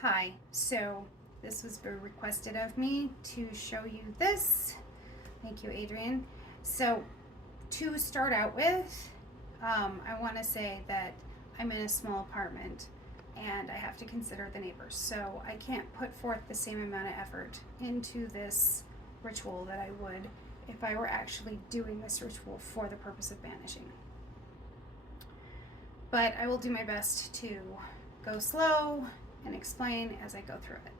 Hi, so this was very requested of me to show you this. Thank you, Adrian. So, to start out with, I want to say that I'm in a small apartment and I have to consider the neighbors. So, I can't put forth the same amount of effort into this ritual that I would if I were actually doing this ritual for the purpose of banishing. But I will do my best to go slow and explain as I go through it.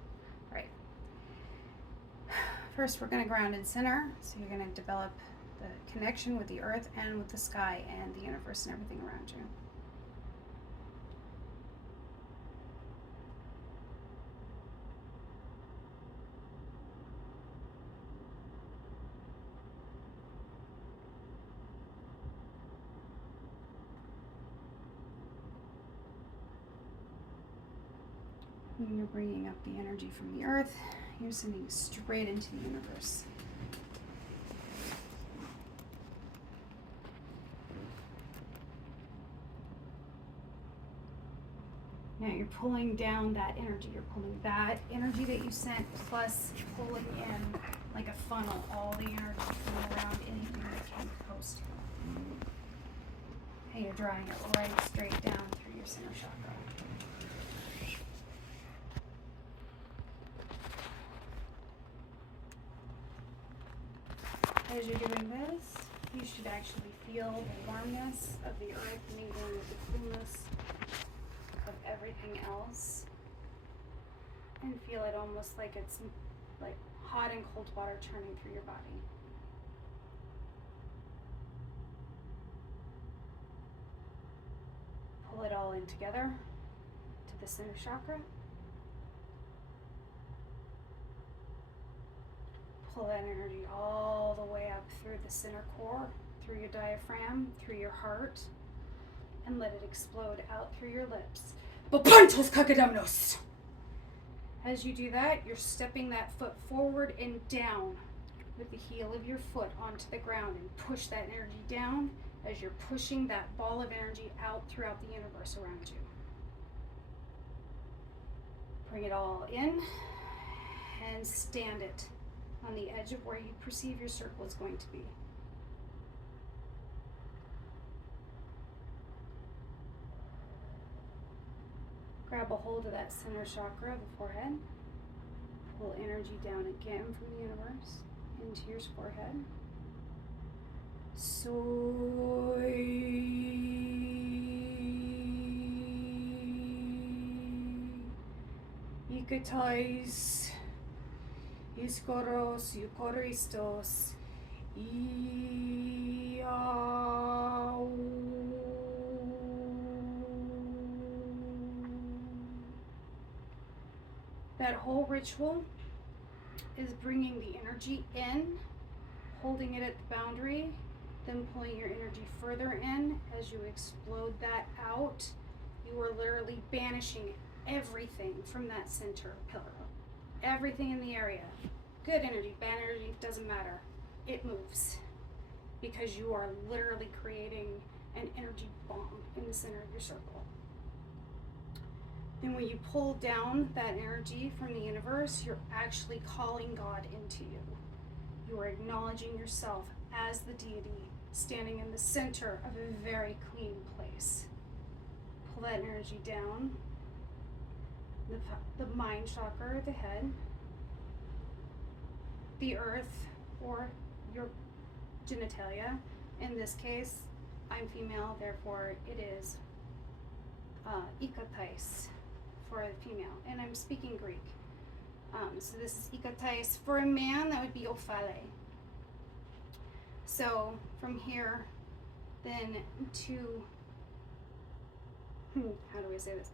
Right. First, we're going to ground and center. So you're going to develop the connection with the earth and with the sky and the universe and everything around you. When you're bringing up the energy from the earth, you're sending straight into the universe. Now you're pulling down that energy. You're pulling that energy that you sent, plus pulling in like a funnel all the energy from around anything that came close to you. And you're drawing it right straight down through your center chakra. As you're doing this, you should actually feel the warmness of the earth mingling with the coolness of everything else, and feel it almost like it's like hot and cold water churning through your body. Pull it all in together to the center chakra. Pull that energy all the way up through the center core, through your diaphragm, through your heart, and let it explode out through your lips. Bopantos kakadamnos! As you do that, you're stepping that foot forward and down with the heel of your foot onto the ground and push that energy down as you're pushing that ball of energy out throughout the universe around you. Bring it all in and stand it on the edge of where you perceive your circle is going to be. Grab a hold of that center chakra of the forehead. Pull energy down again from the universe into your forehead. Soy. Iketais. Iskoros, eukoristos. Iau. That whole ritual is bringing the energy in, holding it at the boundary, then pulling your energy further in. As you explode that out, you are literally banishing everything from that center pillar. Everything in the area. Good energy, bad energy, doesn't matter. It moves. Because you are literally creating an energy bomb in the center of your circle. Then when you pull down that energy from the universe, you're actually calling God into you. You are acknowledging yourself as the deity, standing in the center of a very clean place. Pull that energy down. The mind chakra, the head, the earth, or your genitalia. In this case, I'm female, therefore it is ikatais for a female, and I'm speaking Greek. So this is ikatais. For a man, that would be ophale. So from here, then to, how do I say this?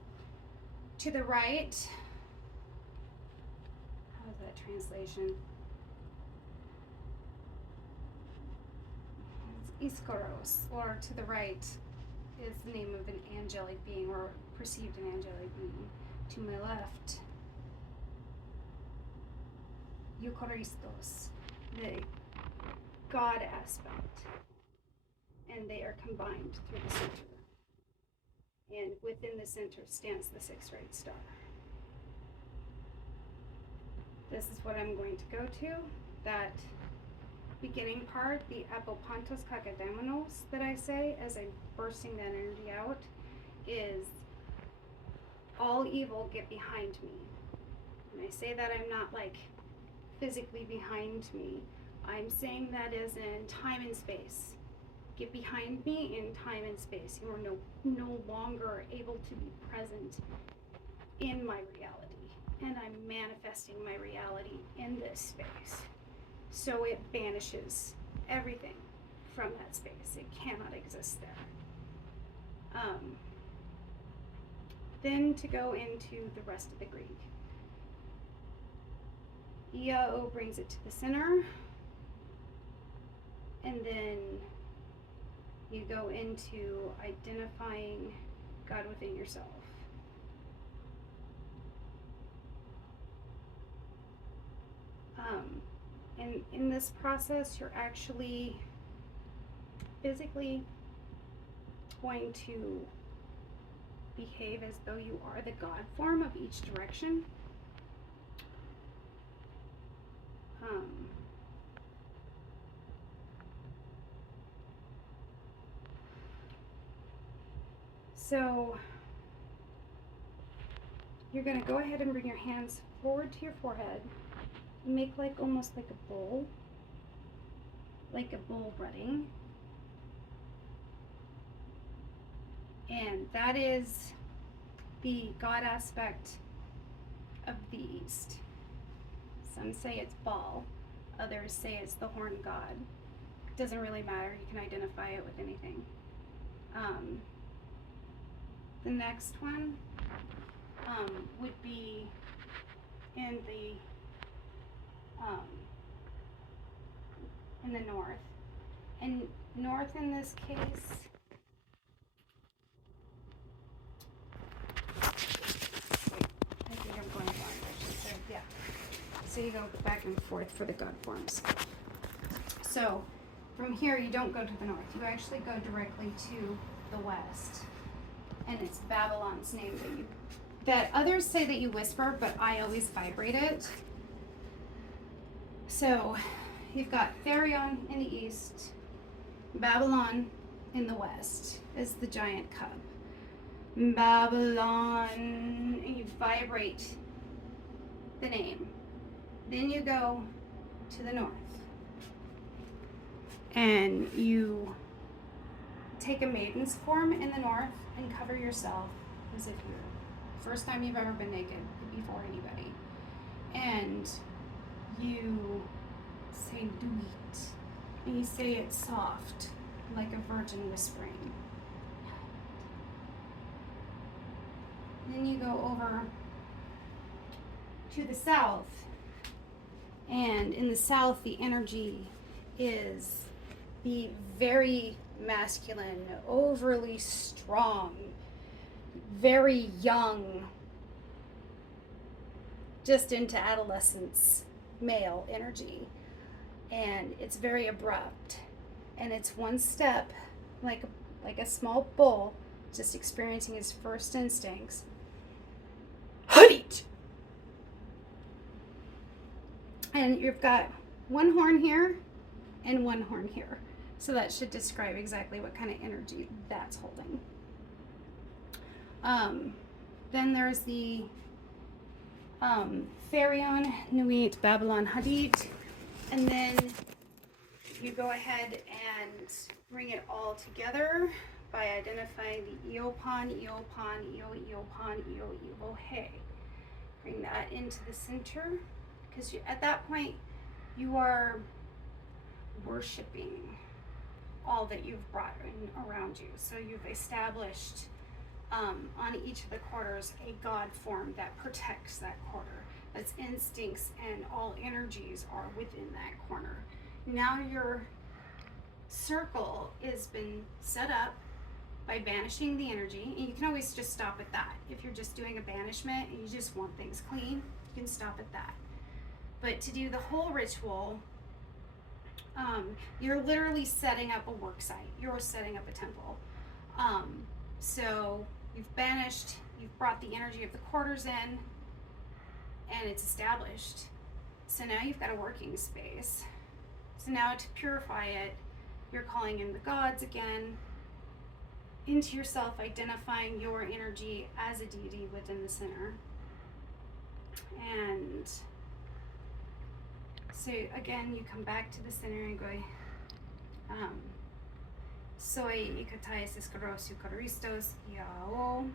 To the right, how is that translation? It's Iskoros, or to the right is the name of an angelic being, or perceived an angelic being. To my left, Eucharistos, the God aspect, and they are combined through the center. And within the center stands the sixth right star. this is what I'm going to go to. That beginning part, the apopantos kakadamenos that I say as I'm bursting that energy out, is all evil get behind me. And I say that I'm not like physically behind me. I'm saying that as in time and space. Get behind me in time and space. You are no longer able to be present in my reality. And I'm manifesting my reality in this space. So it banishes everything from that space. It cannot exist there. Then to go into the rest of the Greek. Iao brings it to the center. And then you go into identifying God within yourself. And in this process, you're actually physically going to behave as though you are the God form of each direction. So you're going to go ahead and bring your hands forward to your forehead. Make like almost like a bowl breading. And that is the God aspect of the East. Some say it's Baal, others say it's the horn god. It doesn't really matter, you can identify it with anything. The next one would be in the north. And north in this case, I think I'm going backwards. So, yeah. So you go back and forth for the God forms. So from here, you don't go to the north. You actually go directly to the west. And it's Babylon's name that others say that you whisper, but I always vibrate it. So you've got Therion in the east, Babylon in the west is the giant cub. Babylon, and you vibrate the name. Then you go to the north and you take a maiden's form in the north and cover yourself as if you're first time you've ever been naked before anybody. And you say do it. And you say it soft, like a virgin whispering. Then you go over to the south. And in the south, the energy is the very masculine, overly strong, very young, just into adolescence male energy. And it's very abrupt. And it's one step, like a small bull, just experiencing his first instincts. Hudit! And you've got one horn here and one horn here. So that should describe exactly what kind of energy that's holding. Then there's the Therion, Nuit, Babylon, Hadit. And then you go ahead and bring it all together by identifying the Eopan, Eopan, Eopan, Eohe. Bring that into the center, because at that point you are worshiping all that you've brought in around you. So you've established on each of the quarters a God form that protects that quarter. Its instincts and all energies are within that corner. Now your circle has been set up by banishing the energy, and you can always just stop at that. If you're just doing a banishment and you just want things clean, you can stop at that. But to do the whole ritual, you're literally setting up a work site. You're setting up a temple. So you've banished, you've brought the energy of the quarters in, and it's established. So now you've got a working space. So now to purify it, you're calling in the gods again into yourself, identifying your energy as a deity within the center. And so again, you come back to the center and go, soy ikatais iskaros eucharistos yao.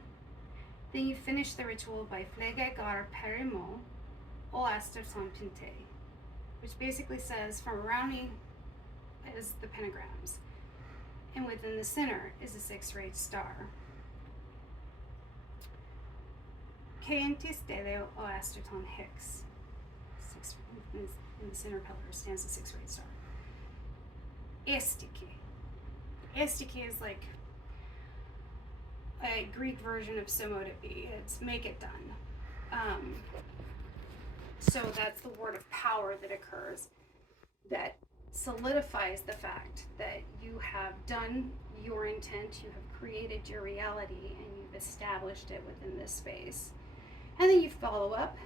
Then you finish the ritual by flege gar perimo o aster son pinte, which basically says, from around me is the pentagrams, and within the center is a 6-rayed star. Keantis deleo o aster ton hix. In the center pillar stands the 6-rayed star. Estike. Estike is like a Greek version of somotipi. It's make it done. So that's the word of power that occurs, that solidifies the fact that you have done your intent, you have created your reality, and you've established it within this space. And then you follow up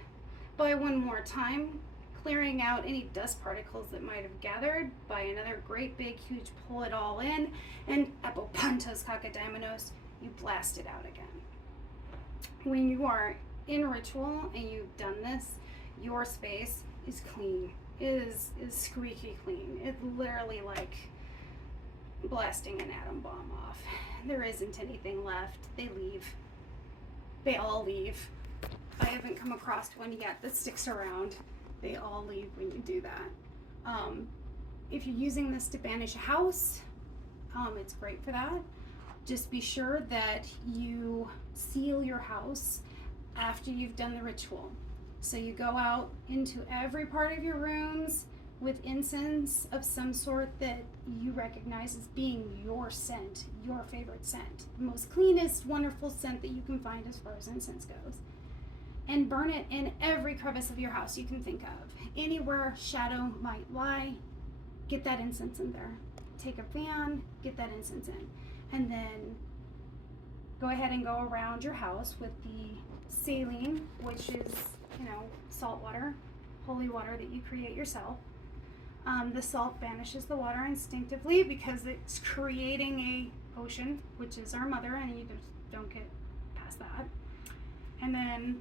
by one more time, clearing out any dust particles that might have gathered by another great big huge pull it all in, and apopantos kakadaimonos, you blast it out again. When you are in ritual and you've done this, your space is clean, is squeaky clean. It's literally like blasting an atom bomb off. There isn't anything left. They leave. They all leave. I haven't come across one yet that sticks around. They all leave when you do that. If you're using this to banish a house, it's great for that. Just be sure that you seal your house after you've done the ritual. So you go out into every part of your rooms with incense of some sort that you recognize as being your scent, your favorite scent, the most cleanest, wonderful scent that you can find as far as incense goes. And burn it in every crevice of your house you can think of. Anywhere shadow might lie, get that incense in there. Take a fan, get that incense in. And then go ahead and go around your house with the saline, which is, salt water, holy water that you create yourself. The salt banishes the water instinctively because it's creating a ocean, which is our mother, and you just don't get past that. And then,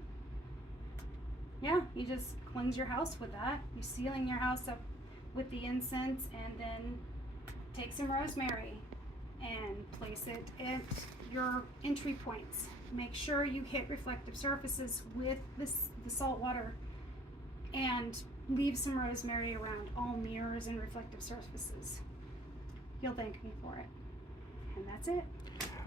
you just cleanse your house with that. You're sealing your house up with the incense, and then take some rosemary and place it at your entry points. Make sure you hit reflective surfaces with the salt water, and leave some rosemary around all mirrors and reflective surfaces. You'll thank me for it. And that's it.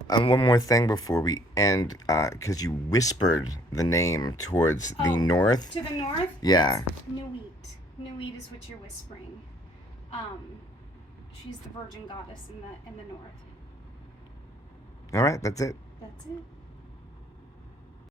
One more thing before we end, because you whispered the name towards the north. To the north? Yeah. Nuit. Nuit is what you're whispering. She's the virgin goddess in the north. All right, that's it. That's it.